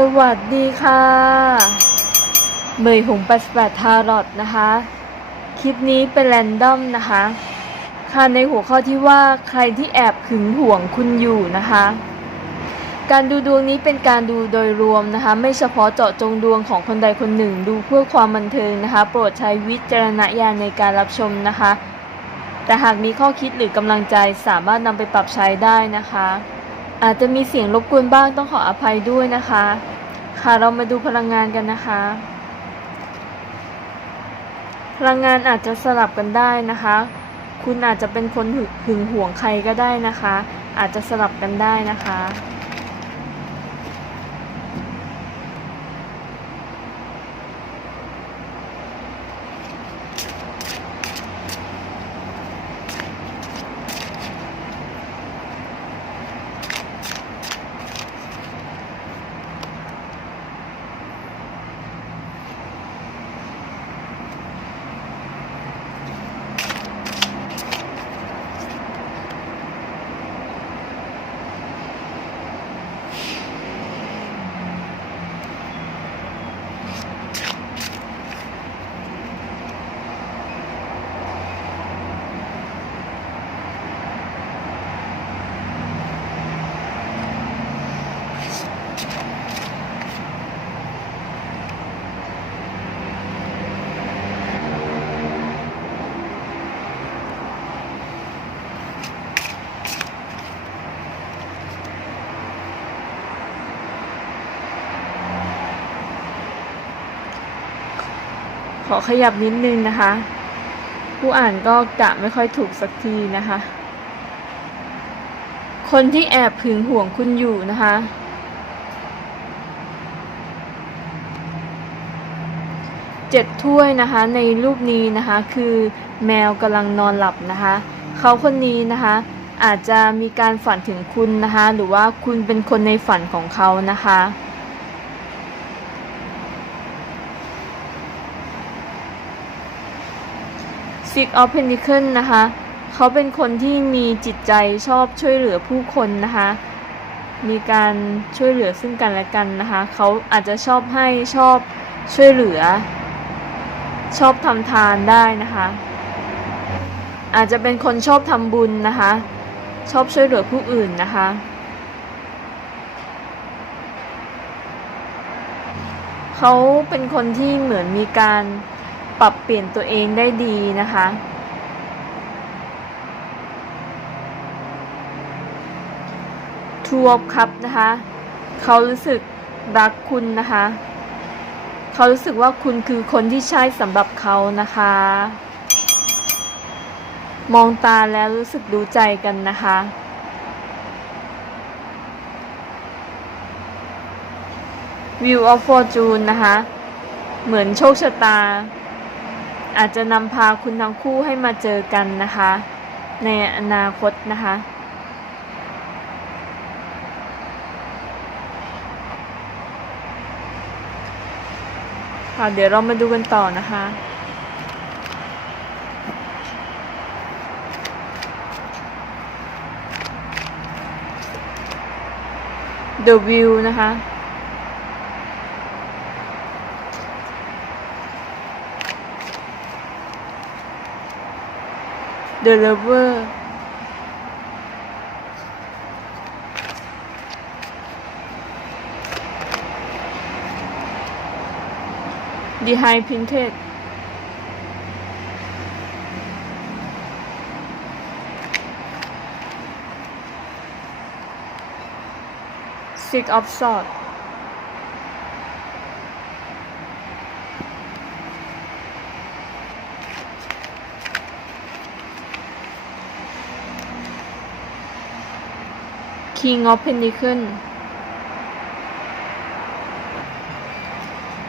สวัสดีค่ะเมยหงปัสแปดทารอตนะคะ คลิปนี้เป็นแรนดอมนะคะ ค่ะในหัวข้อที่ว่าใครที่แอบหึงห่วงคุณอยู่นะคะ การดูดวงนี้เป็นการดูโดยรวมนะคะ ไม่เฉพาะเจาะจงดวงของคนใดคนหนึ่ง ดูเพื่อความบันเทิงนะคะ โปรดใช้วิจารณญาณในการรับชมนะคะ แต่หากมีข้อคิดหรือกำลังใจสามารถนำไปปรับใช้ได้นะคะ อาจจะมีเสียงรบกวนบ้างต้องขออภัยด้วยนะคะ ค่ะเรามาดูพลังงานกันนะคะ พลังงานอาจจะสลับกันได้นะคะ คุณอาจจะเป็นคนหึงหวงใครก็ได้นะคะ อาจจะสลับกันได้นะคะ ขอขยับนิดนึงนะคะ ผู้อ่านก็กะไม่ค่อยถูกสักทีนะคะ คนที่แอบหึงห่วงคุณอยู่นะคะ เจ็ดถ้วยนะคะในรูปนี้นะคะคือแมวกำลังนอนหลับนะคะ เขาคนนี้นะคะอาจจะมีการฝันถึงคุณนะคะ หรือว่าคุณเป็นคนในฝันของเขานะคะ Six of Pentacles นะคะเขาเป็นคนที่มีจิตใจชอบช่วยเหลือผู้คนนะคะ มีการช่วยเหลือซึ่งกันและกันนะคะ เขาอาจจะชอบให้ชอบช่วยเหลือ ชอบทำทานได้นะคะ อาจจะเป็นคนชอบทำบุญนะคะ ชอบช่วยเหลือผู้อื่นนะคะเขาเป็นคนที่เหมือนมีการ ปรับเปลี่ยนตัวเองได้ดีนะคะทูบครับนะคะ เขารู้สึกรักคุณนะคะ เขารู้สึกว่าคุณคือคนที่ใช่สำหรับเขานะคะ มองตาแล้วรู้สึกรู้ใจกันนะคะ View of Fortune นะคะ เหมือนโชคชะตา อาจจะนำพาคุณทั้งคู่ให้มาเจอกันนะคะ ในอนาคตนะคะค่ะเดี๋ยวเรามาดูกันต่อนะคะ The View นะคะ the lover. The high painted. Stick of salt. King of Pentacle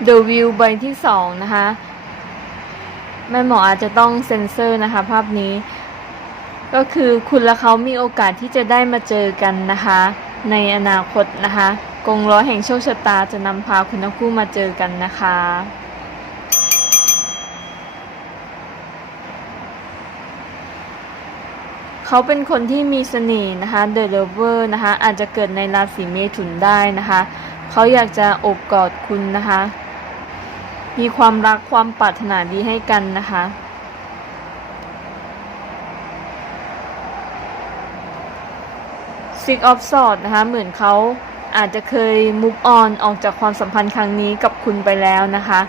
The View ใบที่สองนะคะแม่หมออาจจะต้องเซ็นเซอร์นะคะ ภาพนี้ ก็คือคุณและเขามีโอกาสที่จะได้มาเจอกันนะคะ ในอนาคตนะคะ กงล้อแห่งโชคชะตาจะนำพาคุณทั้งคู่มาเจอกันนะคะ เขาเป็นคนที่มีเสน่ห์นะคะ The Lover นะคะอาจจะเกิดในราศีเมถุนได้นะคะเขาอยากจะอบกอดคุณนะคะ มีความรักความปรารถนาดีให้กันนะคะ Six of Swords นะคะเหมือนเขาอาจจะเคย move on ออกจากความสัมพันธ์ครั้งนี้กับคุณไปแล้วนะคะ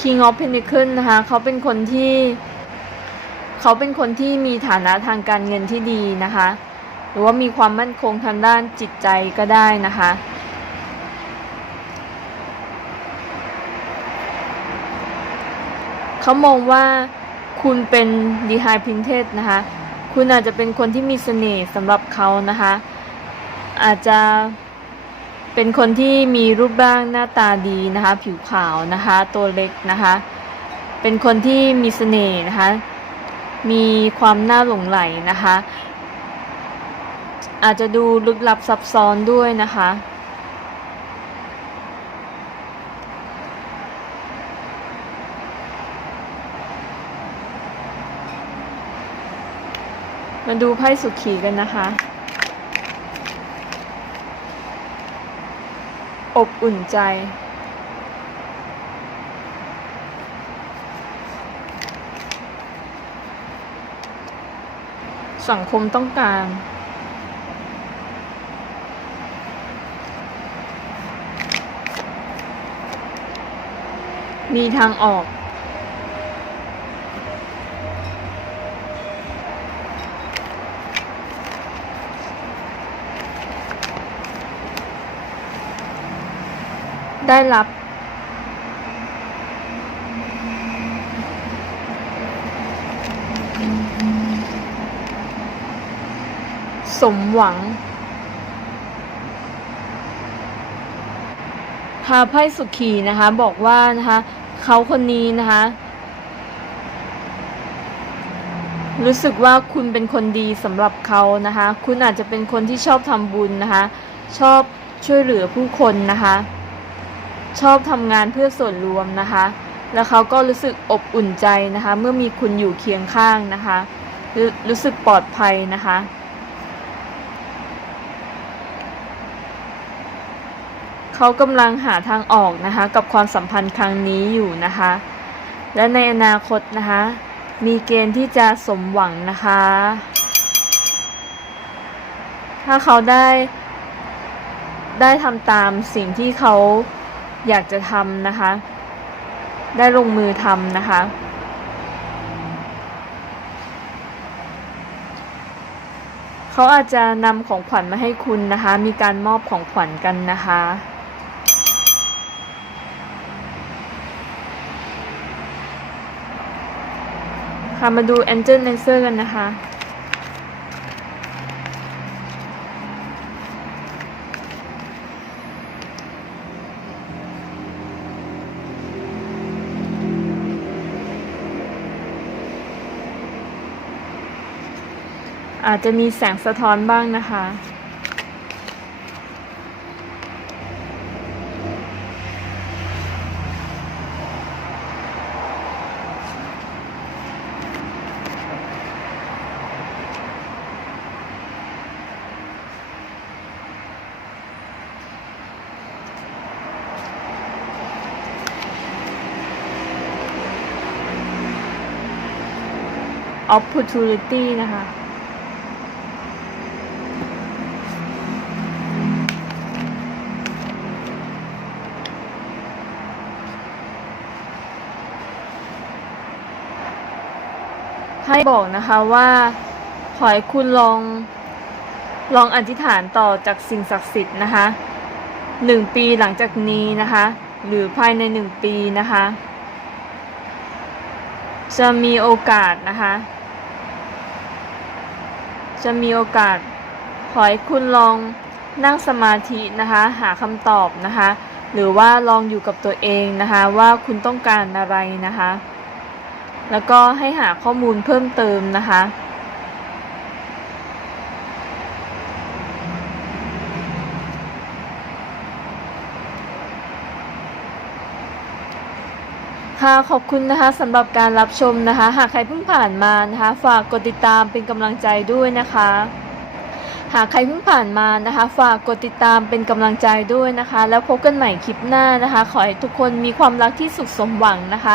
King of Pentacle นะคะเขาเป็นคนที่เขาเป็นคนที่มีฐานะทางการเงินที่ดีนะคะ หรือว่ามีความมั่นคงทางด้านจิตใจก็ได้นะคะเขามองว่าคุณเป็น The High Princess นะคะ คุณอาจจะเป็นคนที่มีเสน่ห์สำหรับเขานะคะ อาจจะ เป็นคนที่มีรูปร่างหน้าตาดีนะคะ ผิวขาวนะคะ ตัวเล็กนะคะ เป็นคนที่มีเสน่ห์นะคะ มีความน่าหลงไหลนะคะ อาจจะดูลึกลับซับซ้อนด้วยนะคะ มาดูไพ่สุขีกันนะคะ อบอุ่นใจ สังคมต้องการ มีทางออก ได้รับสมหวังพาไพ่สุขีนะคะ บอกว่านะคะเขาคนนี้นะคะ รู้สึกว่าคุณเป็นคนดีสำหรับเขานะคะ คุณอาจจะเป็นคนที่ชอบทำบุญนะคะ ชอบช่วยเหลือผู้คนนะคะ ชอบทำงานเพื่อส่วนรวมนะคะ แล้วเขาก็รู้สึกอบอุ่นใจนะคะ เมื่อมีคุณอยู่เคียงข้างนะคะรรู้สึกปลอดภัยนะคะ เขากำลังหาทางออกนะคะ กับความสัมพันธ์ครั้งนี้อยู่นะคะ และในอนาคตนะคะ มีเกณฑ์ที่จะสมหวังนะคะ ถ้าเขาได้ได้ทำตามสิ่งที่เขา อยากจะทำนะคะ ได้ลงมือทำนะคะ เขาอาจจะนำของขวัญมาให้คุณนะคะ มีการมอบของขวัญกันนะคะค่ะมาดู Angel Dancer กันนะคะ อาจจะมีแสงสะท้อนบ้างนะคะ opportunity นะคะ ให้บอกนะคะว่าขอให้คุณลองลองอธิษฐานต่อจากสิ่งศักดิ์สิทธิ์นะคะหนึ่งปีหลังจากนี้นะคะ หรือภายในหนึ่งปีนะคะ จะมีโอกาสนะคะ จะมีโอกาส ขอให้คุณลองนั่งสมาธินะคะ หาคำตอบนะคะ หรือว่าลองอยู่กับตัวเองนะคะ ว่าคุณต้องการอะไรนะคะ แล้วก็ให้หาข้อมูลเพิ่มเติมนะคะ ค่ะขอบคุณนะคะสำหรับการรับชมนะคะ หากใครเพิ่งผ่านมานะคะ ฝากกดติดตามเป็นกำลังใจด้วยนะคะ หากใครเพิ่งผ่านมานะคะ ฝากกดติดตามเป็นกำลังใจด้วยนะคะ แล้วพบกันใหม่คลิปหน้านะคะ ขอให้ทุกคนมีความรักที่สุขสมหวังนะคะ